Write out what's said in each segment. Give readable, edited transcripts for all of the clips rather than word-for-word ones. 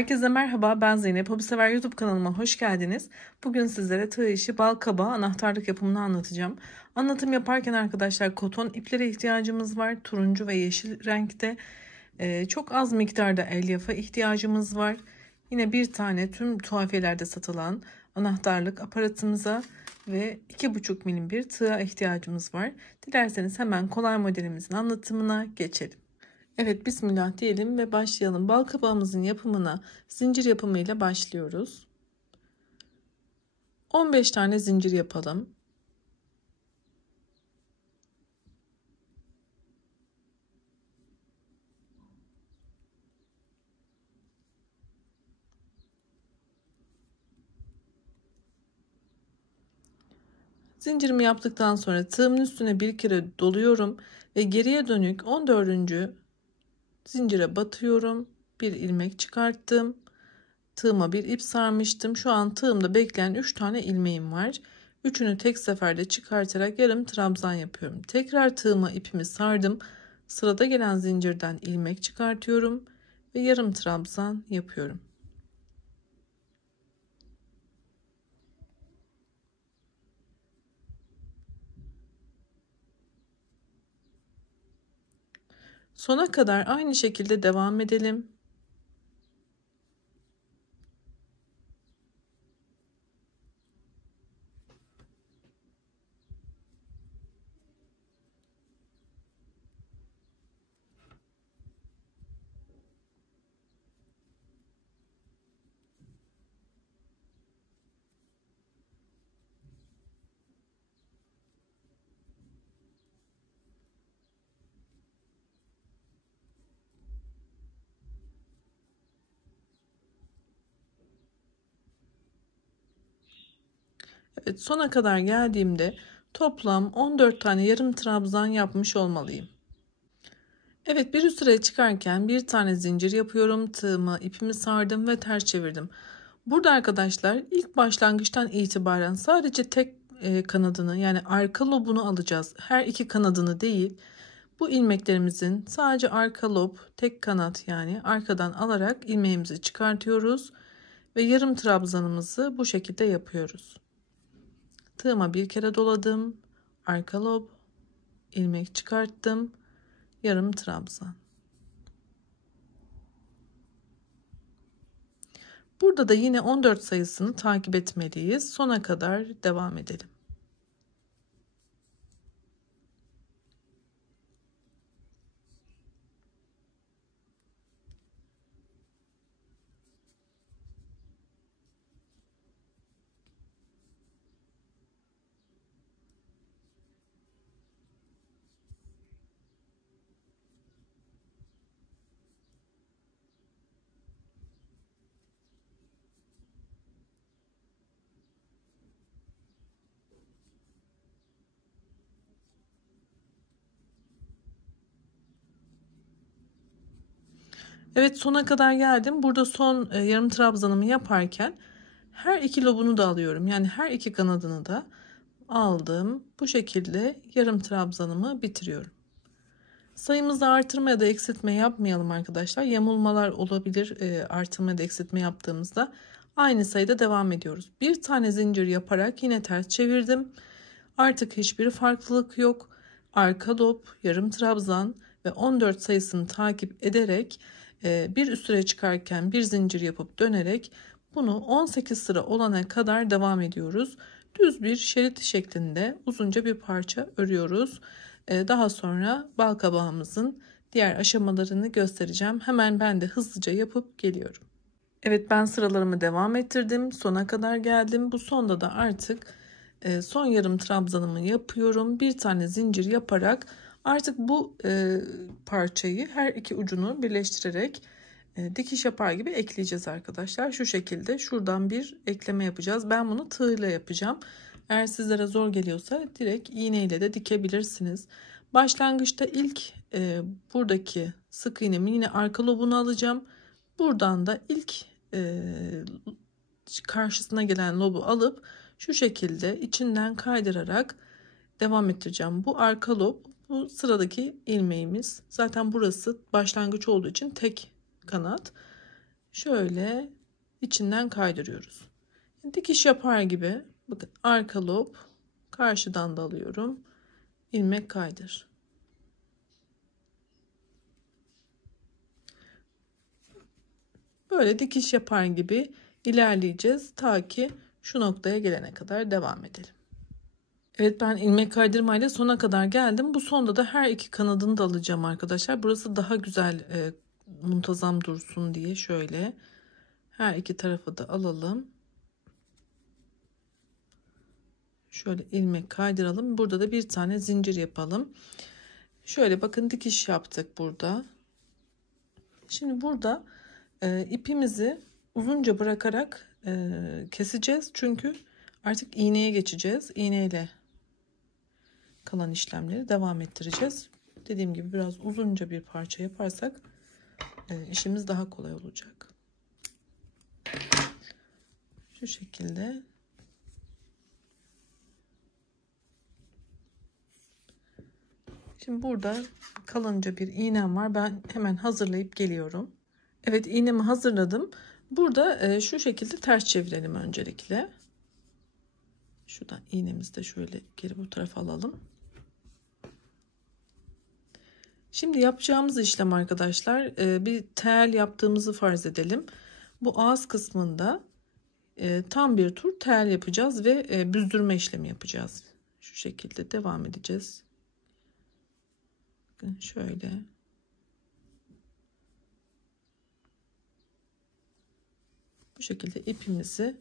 Herkese merhaba, ben Zeynep. Hobisever YouTube kanalıma hoş geldiniz. Bugün sizlere tığ işi bal kabağı anahtarlık yapımını anlatacağım. Anlatım yaparken arkadaşlar koton iplere ihtiyacımız var. Turuncu ve yeşil renkte. Çok az miktarda elyaf'a ihtiyacımız var. Yine bir tane tüm tuhafiyelerde satılan anahtarlık aparatımıza ve 2,5 milim bir tığa ihtiyacımız var. Dilerseniz hemen kolay modelimizin anlatımına geçelim. Evet, bismillah diyelim ve başlayalım. Bal kabağımızın yapımına zincir yapımıyla başlıyoruz. 15 tane zincir yapalım. Zincirimi yaptıktan sonra tığımın üstüne bir kere doluyorum ve geriye dönük 14. zincire batıyorum. Bir ilmek çıkarttım. Tığıma bir ip sarmıştım. Şu an tığımda bekleyen 3 tane ilmeğim var. Üçünü tek seferde çıkartarak yarım trabzan yapıyorum. Tekrar tığıma ipimi sardım. Sırada gelen zincirden ilmek çıkartıyorum ve yarım trabzan yapıyorum. Sona kadar aynı şekilde devam edelim. Evet, sona kadar geldiğimde toplam 14 tane yarım trabzan yapmış olmalıyım. Evet, bir üst sıraya çıkarken bir tane zincir yapıyorum. Tığıma ipimi sardım ve ters çevirdim. Burada arkadaşlar ilk başlangıçtan itibaren sadece tek kanadını, yani arka lobunu alacağız. Her iki kanadını değil. Bu ilmeklerimizin sadece arka lob, tek kanat, yani arkadan alarak ilmeğimizi çıkartıyoruz ve yarım trabzanımızı bu şekilde yapıyoruz. Tığıma bir kere doladım, arka lob, ilmek çıkarttım, yarım trabzan. Burada da yine 14 sayısını takip etmeliyiz. Sona kadar devam edelim. Evet, sona kadar geldim. Burada son yarım trabzanımı yaparken her iki lobunu da alıyorum. Yani her iki kanadını da aldım. Bu şekilde yarım trabzanımı bitiriyorum. Sayımızda artırma ya da eksiltme yapmayalım arkadaşlar. Yamulmalar olabilir artırma ya da eksiltme yaptığımızda. Aynı sayıda devam ediyoruz. Bir tane zincir yaparak yine ters çevirdim. Artık hiçbir farklılık yok. Arka lob, yarım trabzan ve 14 sayısını takip ederek bir üst sıraya çıkarken bir zincir yapıp dönerek bunu 18 sıra olana kadar devam ediyoruz. Düz bir şerit şeklinde uzunca bir parça örüyoruz. Daha sonra bal kabağımızın diğer aşamalarını göstereceğim. Hemen ben de hızlıca yapıp geliyorum. Evet, ben sıralarımı devam ettirdim. Sona kadar geldim. Bu sonda da artık son yarım trabzanımı yapıyorum. Bir tane zincir yaparak artık bu parçayı her iki ucunu birleştirerek dikiş yapar gibi ekleyeceğiz arkadaşlar. Şu şekilde şuradan bir ekleme yapacağız. Ben bunu tığ ile yapacağım. Eğer sizlere zor geliyorsa direkt iğne ile de dikebilirsiniz. Başlangıçta ilk buradaki sık iğnemin yine arka lobunu alacağım. Buradan da ilk karşısına gelen lobu alıp şu şekilde içinden kaydırarak devam ettireceğim. Bu arka lob, bu sıradaki ilmeğimiz. Zaten burası başlangıç olduğu için tek kanat. şöyle içinden kaydırıyoruz. Dikiş yapar gibi. Bakın arka lob, karşıdan da alıyorum. İlmek kaydır. Böyle dikiş yapar gibi ilerleyeceğiz ta ki şu noktaya gelene kadar devam edelim. Evet, ben ilmek kaydırmayla sona kadar geldim. Bu sonda da her iki kanadını da alacağım arkadaşlar. Burası daha güzel muntazam dursun diye şöyle her iki tarafı da alalım. Şöyle ilmek kaydıralım. Burada da bir tane zincir yapalım. Şöyle bakın dikiş yaptık burada. Şimdi burada ipimizi uzunca bırakarak keseceğiz. Çünkü artık iğneye geçeceğiz. İğneyle kalan işlemleri devam ettireceğiz. Dediğim gibi biraz uzunca bir parça yaparsak işimiz daha kolay olacak. Şu şekilde. Şimdi burada kalınca bir iğnem var. Ben hemen hazırlayıp geliyorum. Evet, iğnemi hazırladım. Burada şu şekilde ters çevirelim öncelikle. Şuradan iğnemizi de şöyle geri bu tarafa alalım. Şimdi yapacağımız işlem arkadaşlar, bir tel yaptığımızı farz edelim. Bu ağız kısmında tam bir tur tel yapacağız ve büzdürme işlemi yapacağız. Şu şekilde devam edeceğiz. Bakın şöyle. Bu şekilde ipimizi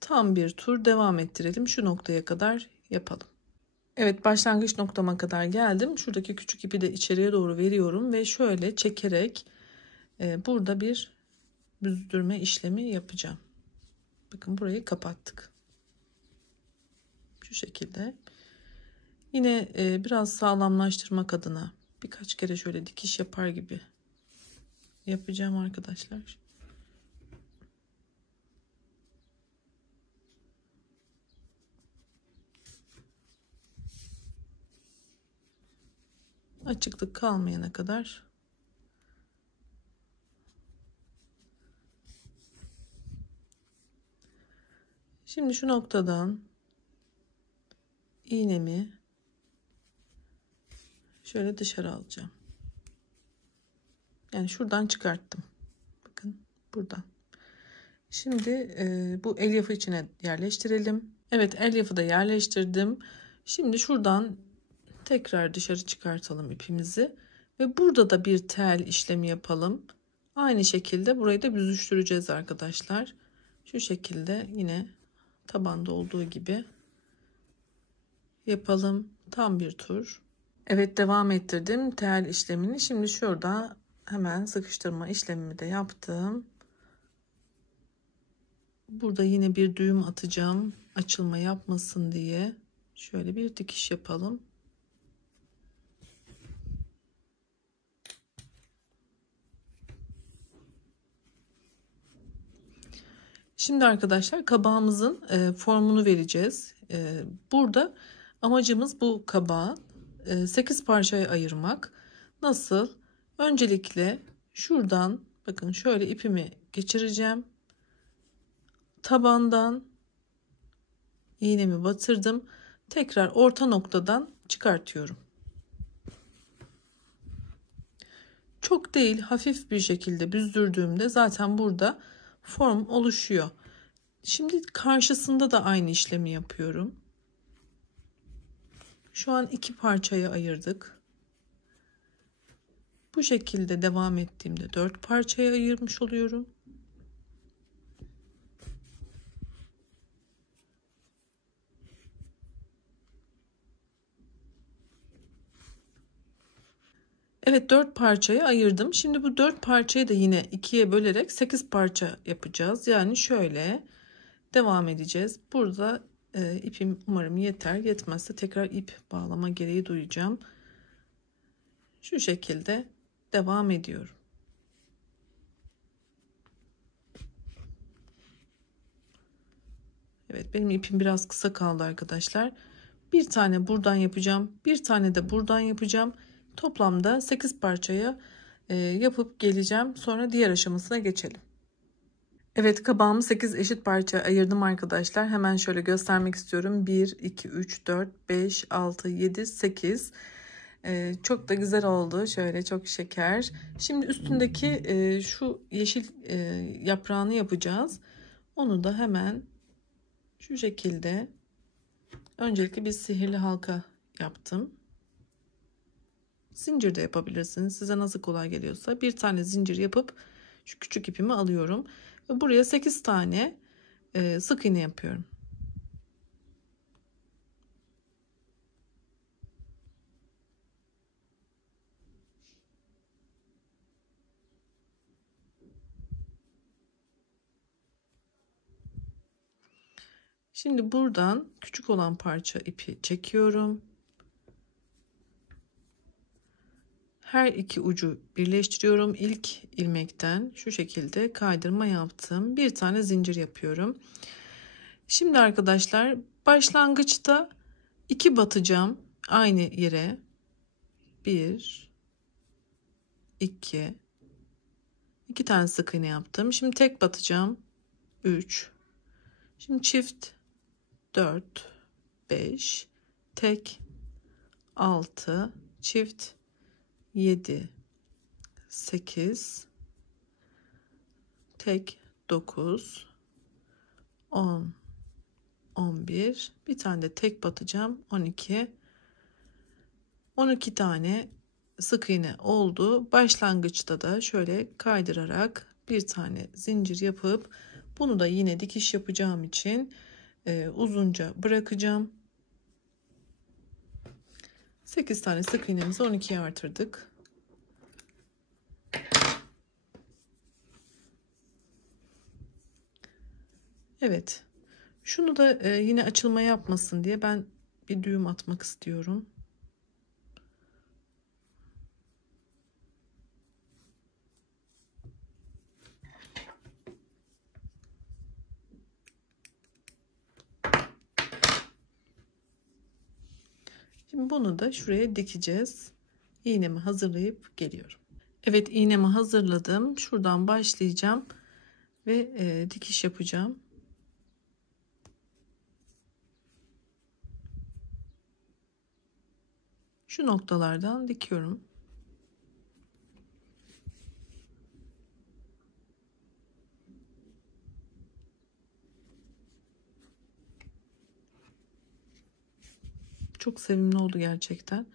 tam bir tur devam ettirelim. Şu noktaya kadar yapalım. Evet, başlangıç noktama kadar geldim. Şuradaki küçük ipi de içeriye doğru veriyorum ve şöyle çekerek burada bir büzdürme işlemi yapacağım. Bakın burayı kapattık. Şu şekilde. Yine biraz sağlamlaştırmak adına birkaç kere şöyle dikiş yapar gibi yapacağım arkadaşlar. Açıklık kalmayana kadar şimdi şu noktadan iğnemi şöyle dışarı alacağım. Yani şuradan çıkarttım. Bakın buradan. Şimdi bu elyafı içine yerleştirelim. Evet, elyafı da yerleştirdim. Şimdi şuradan tekrar dışarı çıkartalım ipimizi ve burada da bir tel işlemi yapalım. Aynı şekilde burayı da büzüştüreceğiz arkadaşlar. Şu şekilde yine tabanda olduğu gibi yapalım. Tam bir tur. Evet, devam ettirdim tel işlemini. Şimdi şurada hemen sıkıştırma işlemimi de yaptım. Burada yine bir düğüm atacağım. Açılma yapmasın diye. Şöyle bir dikiş yapalım. Şimdi arkadaşlar kabağımızın formunu vereceğiz. Burada amacımız bu kabağı 8 parçaya ayırmak. Nasıl? Öncelikle şuradan bakın şöyle ipimi geçireceğim. Tabandan iğnemi batırdım. Tekrar orta noktadan çıkartıyorum. Çok değil, hafif bir şekilde büzdürdüğümde zaten burada form oluşuyor. Şimdi karşısında da aynı işlemi yapıyorum. Şu an 2 parçaya ayırdık. Bu şekilde devam ettiğimde 4 parçaya ayırmış oluyorum. Evet, 4 parçaya ayırdım. Şimdi bu 4 parçayı da yine 2'ye bölerek 8 parça yapacağız. Yani şöyle devam edeceğiz. Burada ipim umarım yeter. Yetmezse tekrar ip bağlama gereği duyacağım. Şu şekilde devam ediyorum. Evet, benim ipim biraz kısa kaldı arkadaşlar. Bir tane buradan yapacağım. Bir tane de buradan yapacağım. Toplamda 8 parçaya yapıp geleceğim. Sonra diğer aşamasına geçelim. Evet, kabağımı 8 eşit parça ayırdım arkadaşlar. Hemen şöyle göstermek istiyorum. 1, 2, 3, 4, 5, 6, 7, 8. Çok da güzel oldu. Şöyle çok şeker. Şimdi üstündeki şu yeşil yaprağını yapacağız. Onu da hemen şu şekilde öncelikle bir sihirli halka yaptım. Zincir de yapabilirsiniz. Size nasıl kolay geliyorsa bir tane zincir yapıp şu küçük ipimi alıyorum. Ve buraya 8 tane sık iğne yapıyorum. Şimdi buradan küçük olan parça ipi çekiyorum. Her iki ucu birleştiriyorum. İlk ilmekten şu şekilde kaydırma yaptım. Bir tane zincir yapıyorum. Şimdi arkadaşlar başlangıçta 2 batacağım aynı yere. 1 2 2 tane sık iğne yaptım. Şimdi tek batacağım. 3. Şimdi çift 4 5 tek 6 çift 7 8 tek 9 10 11 bir tane de tek batacağım 12 tane sık iğne oldu. Başlangıçta da şöyle kaydırarak bir tane zincir yapıp bunu da yine dikiş yapacağım için uzunca bırakacağım. 8 tane sık iğnemizi 12'ye artırdık. Evet. Şunu da yine açılma yapmasın diye ben bir düğüm atmak istiyorum. Şimdi bunu da şuraya dikeceğiz. İğnemi hazırlayıp geliyorum. Evet, iğnemi hazırladım. Şuradan başlayacağım ve dikiş yapacağım. Şu noktalardan dikiyorum. Çok sevimli oldu gerçekten.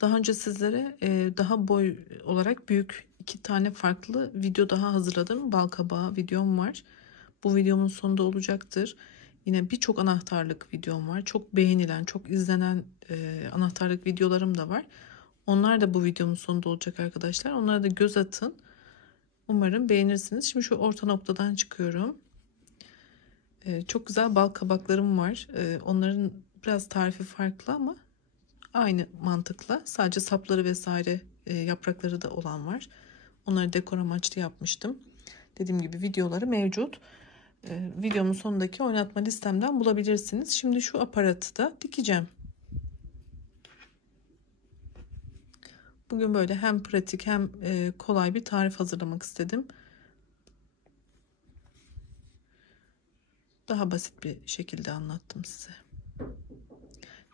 Daha önce sizlere daha boy olarak büyük 2 tane farklı video daha hazırladım. Balkabağı videom var. Bu videomun sonunda olacaktır. Yine birçok anahtarlık videom var. Çok beğenilen, çok izlenen anahtarlık videolarım da var. Onlar da bu videomun sonunda olacak arkadaşlar. Onlara da göz atın. Umarım beğenirsiniz. Şimdi şu orta noktadan çıkıyorum. Çok güzel bal kabaklarım var. Onların biraz tarifi farklı ama aynı mantıkla. Sadece sapları vesaire yaprakları da olan var. Onları dekor amaçlı yapmıştım. Dediğim gibi videoları mevcut. Videomun sonundaki oynatma listemden bulabilirsiniz. Şimdi şu aparatı da dikeceğim. Bugün böyle hem pratik hem kolay bir tarif hazırlamak istedim. Daha basit bir şekilde anlattım size.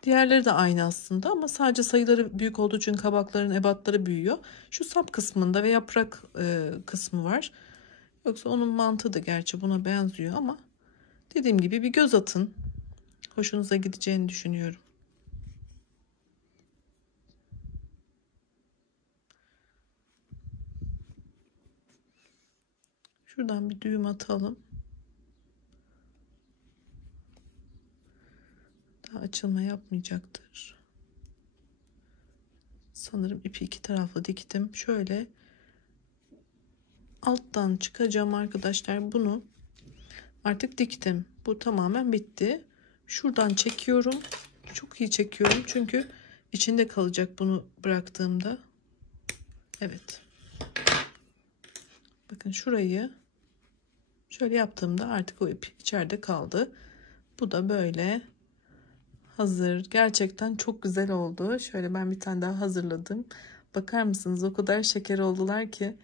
Diğerleri de aynı aslında ama sadece sayıları büyük olduğu için kabakların ebatları büyüyor. Şu sap kısmında ve yaprak kısmı var. Yoksa onun mantığı da gerçi buna benziyor ama dediğim gibi bir göz atın. Hoşunuza gideceğini düşünüyorum. Şuradan bir düğüm atalım. Daha açılma yapmayacaktır. Sanırım ipi 2 taraflı diktim. Şöyle alttan çıkacağım arkadaşlar. Bunu artık diktim. Bu tamamen bitti. Şuradan çekiyorum. Çok iyi çekiyorum çünkü içinde kalacak bunu bıraktığımda. Evet. Bakın şurayı şöyle yaptığımda artık o ip içeride kaldı. Bu da böyle hazır. Gerçekten çok güzel oldu. Şöyle ben bir tane daha hazırladım. Bakar mısınız, o kadar şeker oldular ki.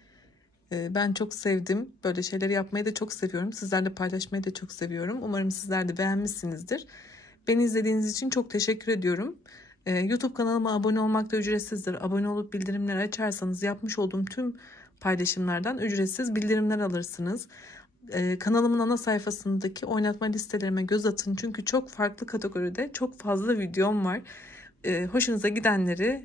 Ben çok sevdim. Böyle şeyleri yapmayı da çok seviyorum. Sizlerle paylaşmayı da çok seviyorum. Umarım sizler de beğenmişsinizdir. Beni izlediğiniz için çok teşekkür ediyorum. YouTube kanalıma abone olmak da ücretsizdir. Abone olup bildirimleri açarsanız yapmış olduğum tüm paylaşımlardan ücretsiz bildirimler alırsınız. Kanalımın ana sayfasındaki oynatma listelerime göz atın. Çünkü çok farklı kategoride çok fazla videom var. Hoşunuza gidenleri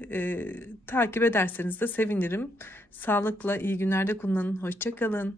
takip ederseniz de sevinirim. Sağlıkla, iyi günlerde kullanın. Hoşça kalın.